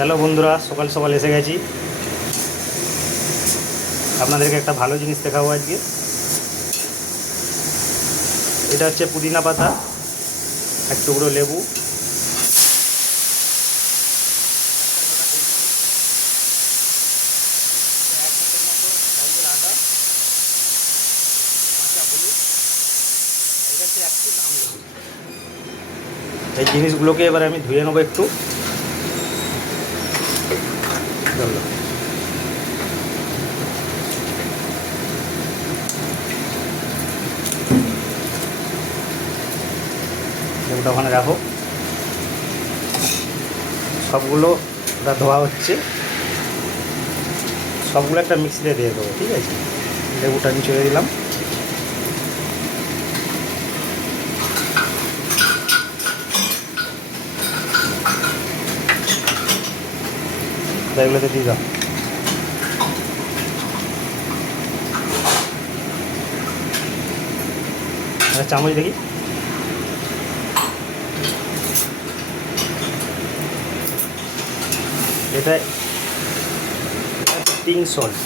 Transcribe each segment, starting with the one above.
Hello বন্ধুরা, সকাল সকাল এসে গেছি। আপনাদেরকে একটা ভালো জিনিস দেখাবো আজকে। এটা হচ্ছে পুদিনা পাতা, এক টুকরো লেবু, এই জিনিসগুলোকে এবার আমি ধুয়ে নেবো একটু। লেবুটা ওখানে রাখো। সবগুলো ধোয়া হচ্ছে, সবগুলো একটা মিক্সিতে দিয়ে দেবো, ঠিক আছে। লেবুটা নিচে দিলাম, এগুলোতে দিয়ে দাও। চামচ দেখি, এটা পিঙ্ক সল্ট,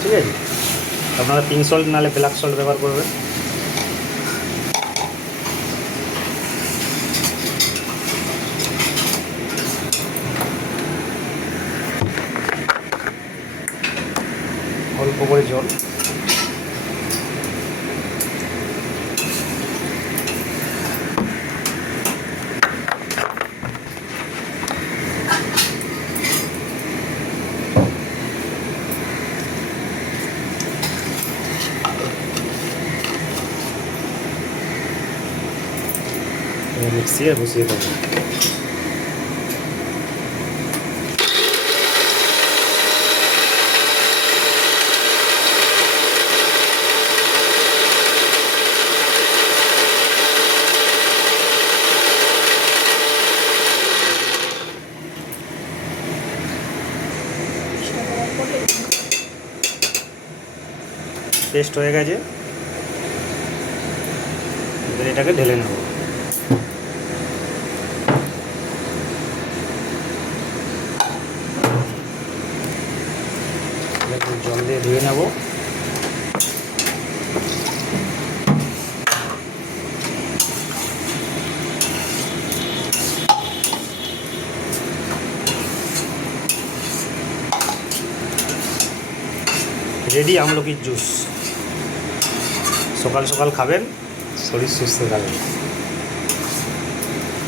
ঠিক আছে। আপনারা পিঙ্ক সল্ট নাহলে ব্ল্যাক সল্ট ব্যবহার করবেন। অল্প করে জল, মিক্সিয়ে বসিয়ে দেবো। পেস্ট হয়ে গেছে, এবার এটাকে ঢেলে নেব। জল দিয়ে ধুয়ে নেব। রেডি আমলকির জুস। সকাল সকাল খাবেন, শরীর সুস্থ থাকবে।